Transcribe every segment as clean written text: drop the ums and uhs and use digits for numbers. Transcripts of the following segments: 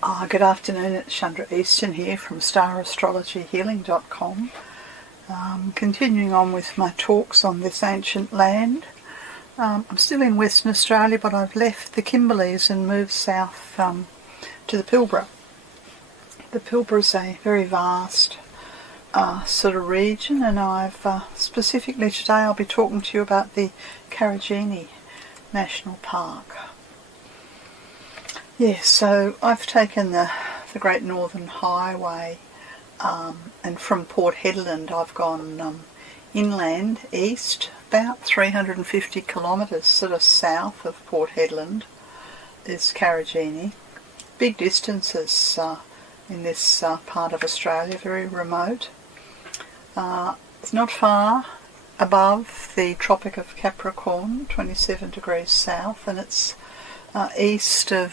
Good afternoon, it's Chandra Easton here from starastrologyhealing.com. Continuing on with my talks on this ancient land. I'm still in Western Australia, but I've left the Kimberleys and moved south to the Pilbara. The Pilbara is a very vast sort of region, and I've specifically today I'll be talking to you about the Karajini National Park. Yes, so I've taken the Great Northern Highway and from Port Hedland I've gone inland east about 350 kilometres sort of south of Port Hedland is Karajini. Big distances in this part of Australia, very remote. It's not far above the Tropic of Capricorn, 27 degrees south, and it's east of,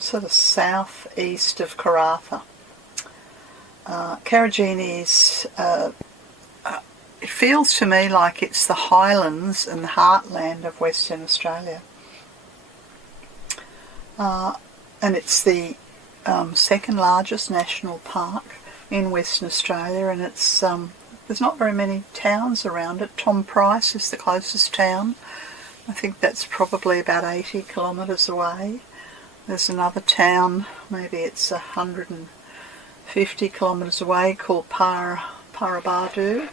sort of southeast of Karratha. Karajini is, it feels to me like it's the highlands and the heartland of Western Australia. And it's the second largest national park in Western Australia, and it's there's not very many towns around it. Tom Price is the closest town. I think that's probably about 80 kilometres away. There's another town, maybe it's 150 kilometres away, called Parabadu,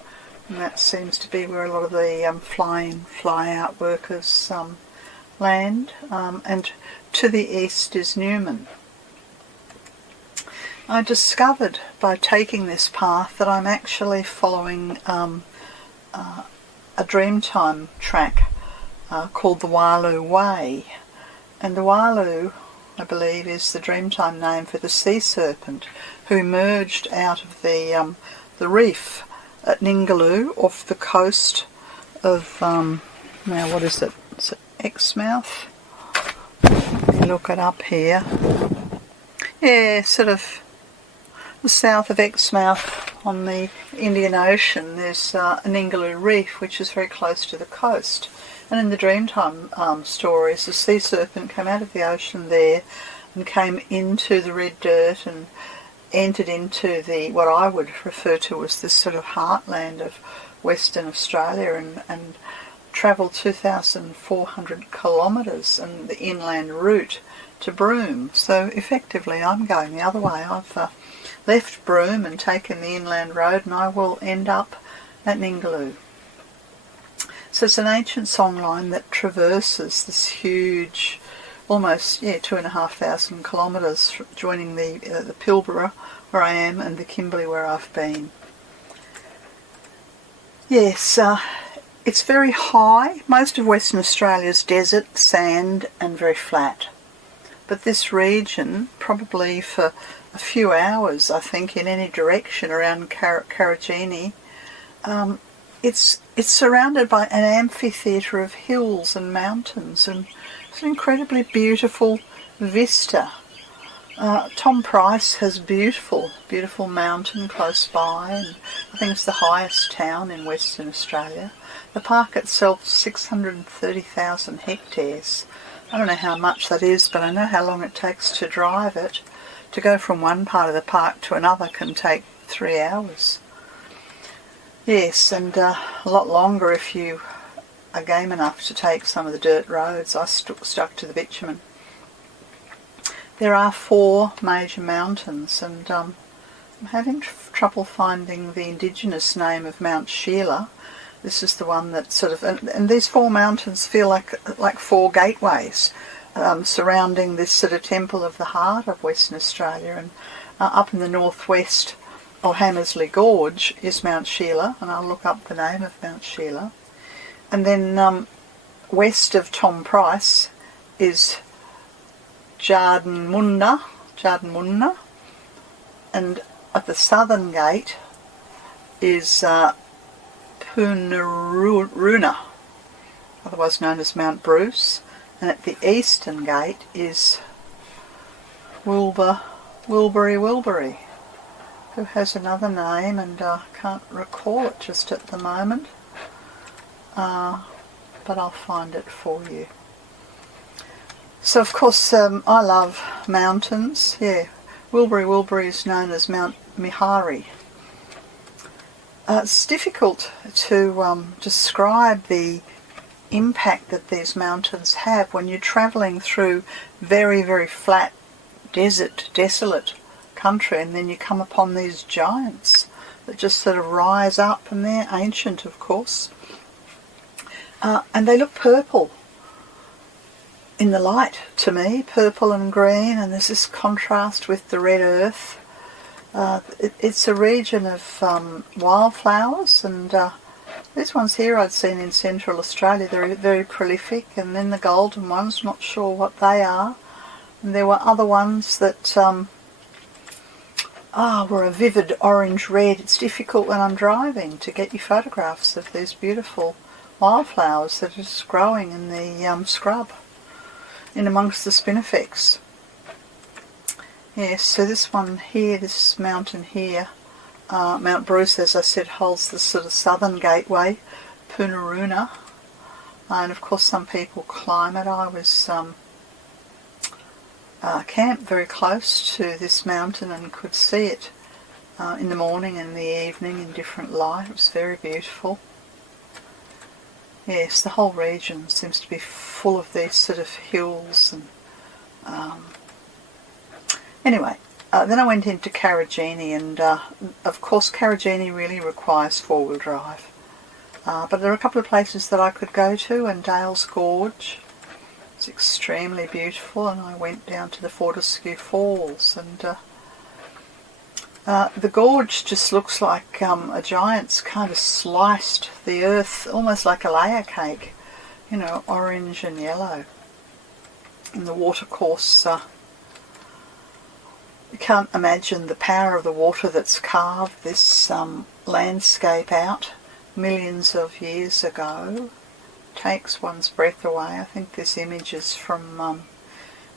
and that seems to be where a lot of the fly-in, fly-out workers land. And to the east is Newman. I discovered by taking this path that I'm actually following a Dreamtime track called the Walu Way, and the Walu, I believe, is the Dreamtime name for the sea serpent who emerged out of the reef at Ningaloo off the coast of now what is it? Is it Exmouth? Let me look it up here. Yeah, sort of the south of Exmouth on the Indian Ocean. There's Ningaloo Reef, which is very close to the coast. And in the Dreamtime stories, the sea serpent came out of the ocean there and came into the red dirt and entered into the what I would refer to as this sort of heartland of Western Australia and travelled 2,400 kilometres and the inland route to Broome. So effectively I'm going the other way. I've left Broome and taken the inland road, and I will end up at Ningaloo. So it's an ancient songline that traverses this huge, almost 2,500 kilometres, joining the Pilbara where I am and the Kimberley where I've been. Yes, it's very high. Most of Western Australia is desert, sand and very flat. But this region, probably for a few hours, I think, in any direction around Karajini, it's surrounded by an amphitheatre of hills and mountains, and it's an incredibly beautiful vista. Tom Price has beautiful mountain close by, and I think it's the highest town in Western Australia. The park itself is 630,000 hectares. I don't know how much that is, but I know how long it takes to drive it. To go from one part of the park to another can take 3 hours. Yes, and a lot longer if you are game enough to take some of the dirt roads. I stuck to the bitumen. There are 4 major mountains, and I'm having trouble finding the indigenous name of Mount Sheila. This is the one that sort of, and these 4 mountains feel like 4 gateways surrounding this sort of temple of the heart of Western Australia. And up in the northwest of Hamersley Gorge is Mount Sheila, and I'll look up the name of Mount Sheila. And then west of Tom Price is Jardinmunna, and at the southern gate is Poonaruna, otherwise known as Mount Bruce, and at the eastern gate is Wilbury, who has another name, and I can't recall it just at the moment, but I'll find it for you. So of course I love mountains. Yeah, Wilbury is known as Mount Mihari. It's difficult to describe the impact that these mountains have when you're travelling through very, very flat, desert, desolate country, and then you come upon these giants that just sort of rise up, and they're ancient, of course, and they look purple in the light to me, purple and green, and there's this contrast with the red earth. It's a region of wildflowers, and these ones here I'd seen in Central Australia. They're very prolific, and then the golden ones, not sure what they are. And there were other ones that were a vivid orange-red. It's difficult when I'm driving to get you photographs of these beautiful wildflowers that are just growing in the scrub, in amongst the spinifex. Yes, so this one here, this mountain here, Mount Bruce, as I said, holds the sort of southern gateway, Poonaruna, and of course some people climb it. I was camped very close to this mountain and could see it in the morning and the evening in different light. It was very beautiful. Yes, the whole region seems to be full of these sort of hills. And anyway, then I went into Karajini, and of course Karajini really requires four-wheel drive. But there are a couple of places that I could go to, and Dale's Gorge. It's extremely beautiful, and I went down to the Fortescue Falls, and the gorge just looks like a giant's kind of sliced the earth, almost like a layer cake, you know, orange and yellow. And the watercourse, you can't imagine the power of the water that's carved this landscape out millions of years ago. Takes one's breath away. I think this image is from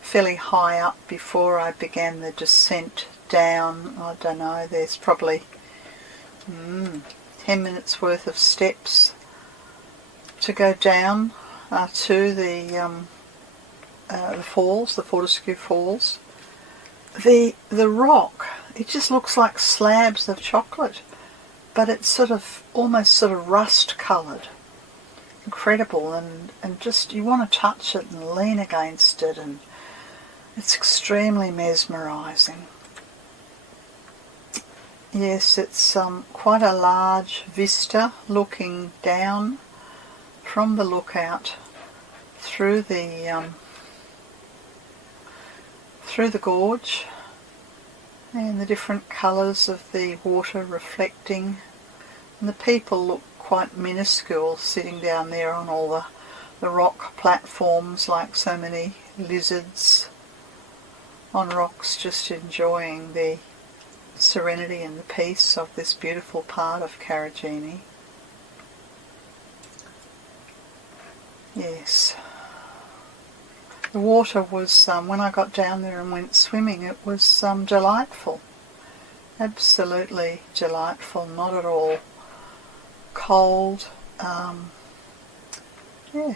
fairly high up before I began the descent down. I don't know, there's probably 10 minutes worth of steps to go down to the falls, the Fortescue Falls. The rock, it just looks like slabs of chocolate, but it's sort of almost sort of rust coloured. Incredible, and just you want to touch it and lean against it, and it's extremely mesmerising. Yes, it's quite a large vista looking down from the lookout through the gorge, and the different colours of the water reflecting, and the people look quite minuscule sitting down there on all the rock platforms like so many lizards on rocks, just enjoying the serenity and the peace of this beautiful part of Karajini. Yes, the water was, when I got down there and went swimming, it was delightful, absolutely delightful, not at all cold. Yeah,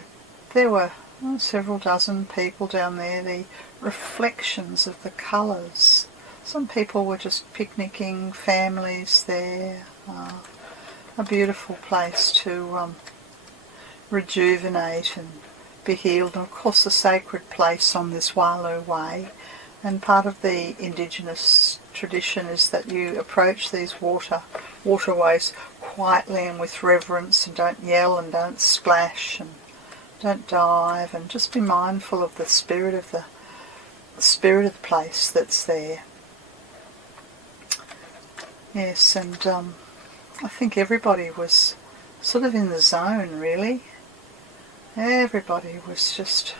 there were several dozen people down there. The reflections of the colours. Some people were just picnicking, families there. A beautiful place to rejuvenate and be healed. And of course, a sacred place on this Walu Way. And part of the indigenous tradition is that you approach these waterways quietly and with reverence, and don't yell and don't splash and don't dive, and just be mindful of the spirit of the place that's there. Yes, and I think everybody was sort of in the zone, really. Everybody was just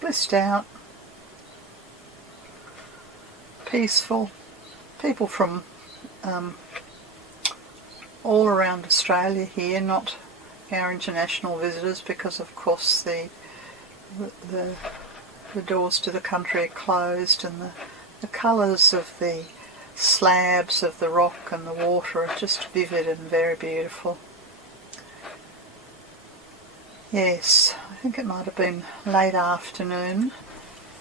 blissed out, peaceful. People from all around Australia here, not our international visitors, because of course the doors to the country are closed, and the colours of the slabs of the rock and the water are just vivid and very beautiful. Yes, I think it might have been late afternoon,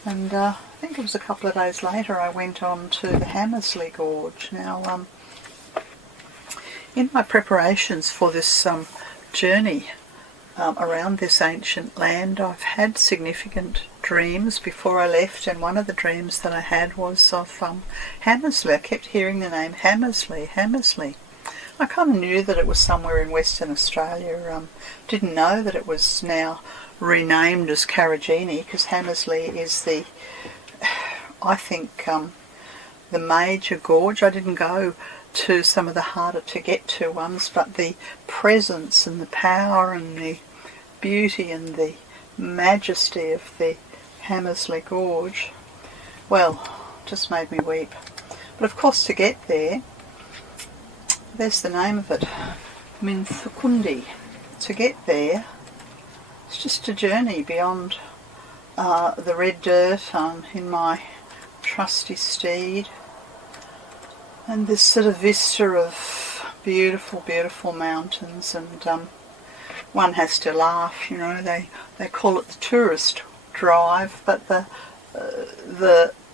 and I think it was a couple of days later I went on to the Hammersley Gorge. Now, in my preparations for this journey around this ancient land, I've had significant dreams before I left, and one of the dreams that I had was of Hammersley. I kept hearing the name Hammersley, Hammersley. I kind of knew that it was somewhere in Western Australia. Didn't know that it was now renamed as Karajini, because Hammersley is the, I think, the major gorge. I didn't go to some of the harder to get to ones, but the presence and the power and the beauty and the majesty of the Hammersley Gorge, well, just made me weep. But of course, to get there, there's the name of it, Minthukundi. To get there, it's just a journey beyond the red dirt in my trusty steed, and this sort of vista of beautiful, beautiful mountains. And one has to laugh, you know. They call it the tourist drive, but the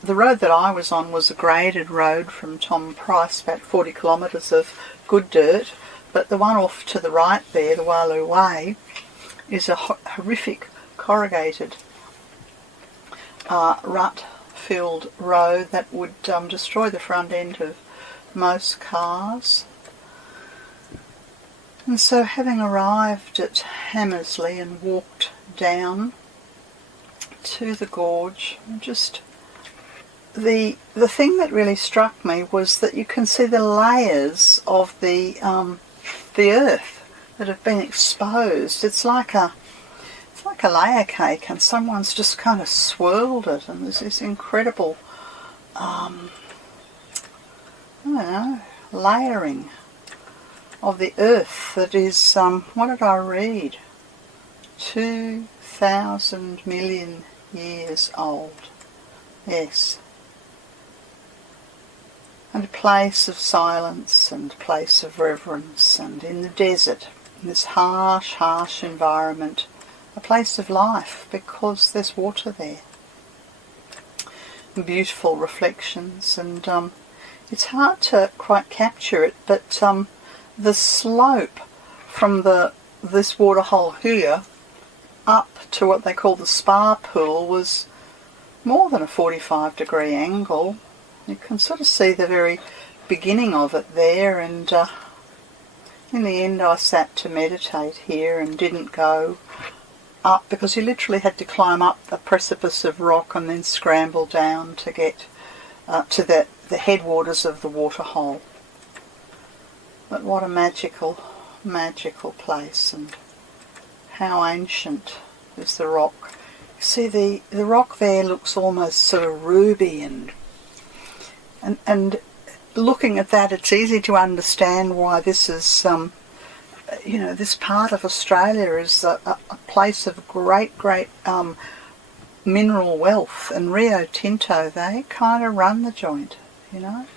road that I was on was a graded road from Tom Price, about 40 kilometres of good dirt, but the one off to the right there, the Walu Way, is a horrific corrugated rut-filled road that would destroy the front end of most cars. And so, having arrived at Hammersley and walked down to the gorge, just the thing that really struck me was that you can see the layers of the earth that have been exposed. It's like a layer cake, and someone's just kind of swirled it, and there's this incredible I don't know, layering of the earth that is, what did I read? 2,000 million years old. Yes. And a place of silence and a place of reverence, and in the desert, in this harsh, harsh environment, a place of life, because there's water there. Beautiful reflections, and it's hard to quite capture it, but the slope from this waterhole here up to what they call the spa pool was more than a 45-degree angle. You can sort of see the very beginning of it there, and in the end I sat to meditate here and didn't go up, because you literally had to climb up a precipice of rock and then scramble down to get to the headwaters of the waterhole. But what a magical, magical place, and how ancient is the rock. You see, the rock there looks almost sort of ruby, and looking at that, it's easy to understand why this is, you know, this part of Australia is a place of great, great mineral wealth. And Rio Tinto, they kind of run the joint, you know.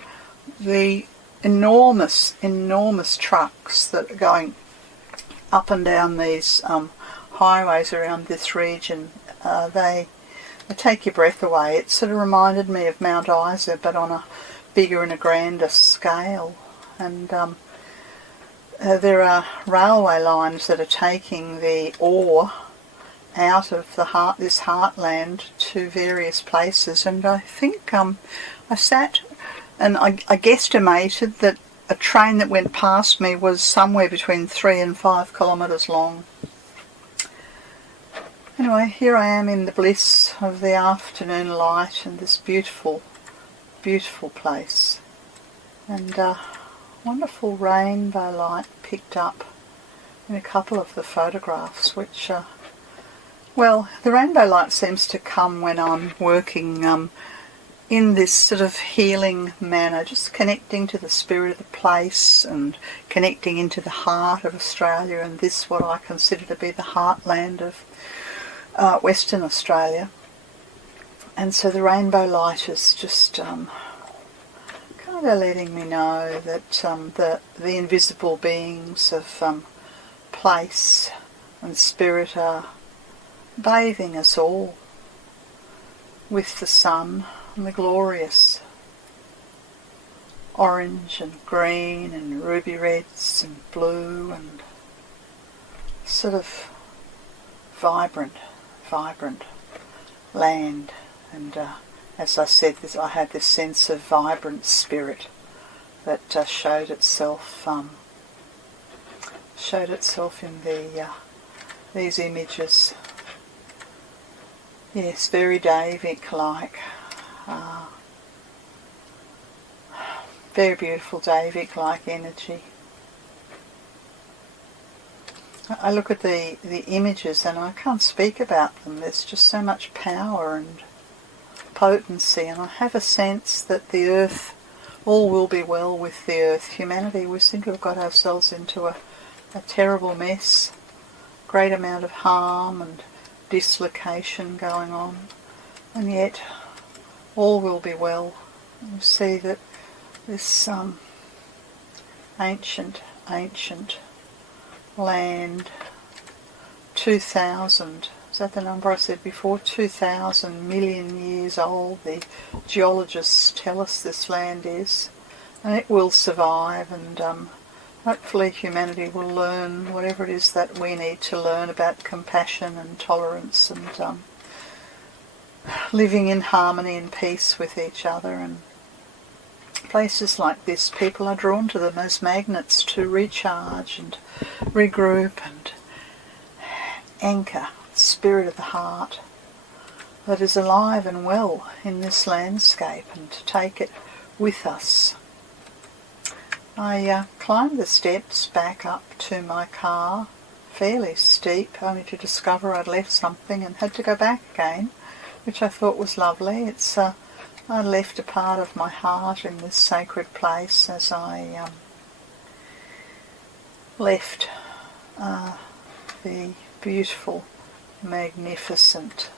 The enormous, enormous trucks that are going up and down these highways around this region, they take your breath away. It sort of reminded me of Mount Isa, but on a bigger and a grander scale. And there are railway lines that are taking the ore out of this heartland to various places. And I think I sat and I guesstimated that a train that went past me was somewhere between 3 and 5 kilometres long. Anyway, here I am in the bliss of the afternoon light and this beautiful, beautiful place. And wonderful rainbow light picked up in a couple of the photographs, which, well, the rainbow light seems to come when I'm working in this sort of healing manner, just connecting to the spirit of the place and connecting into the heart of Australia, and this what I consider to be the heartland of Western Australia. And so the rainbow light is just kind of letting me know that the invisible beings of place and Spirit are bathing us all with the sun and the glorious orange and green and ruby reds and blue and sort of vibrant land. And as I said, I had this sense of vibrant spirit that showed itself in these images. Yes, very Davic-like. Very beautiful Davic-like energy. I look at the images and I can't speak about them. There's just so much power and potency, and I have a sense that the earth, all will be well with the earth. Humanity, we seem to have got ourselves into a terrible mess, great amount of harm and dislocation going on, and yet all will be well. You see that this ancient land, 2,000, is that the number I said before? 2,000 million years old, the geologists tell us this land is, and it will survive, and hopefully humanity will learn whatever it is that we need to learn about compassion and tolerance and living in harmony and peace with each other. And places like this, people are drawn to them as magnets to recharge and regroup and anchor the spirit of the heart that is alive and well in this landscape, and to take it with us. I climbed the steps back up to my car, fairly steep, only to discover I'd left something and had to go back again, which I thought was lovely. It's I left a part of my heart in this sacred place as I left the beautiful, magnificent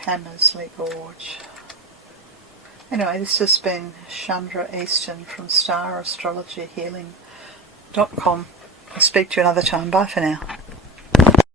Hammersley Gorge. Anyway, this has been Chandra Easton from StarAstrologyHealing.com. I'll speak to you another time. Bye for now.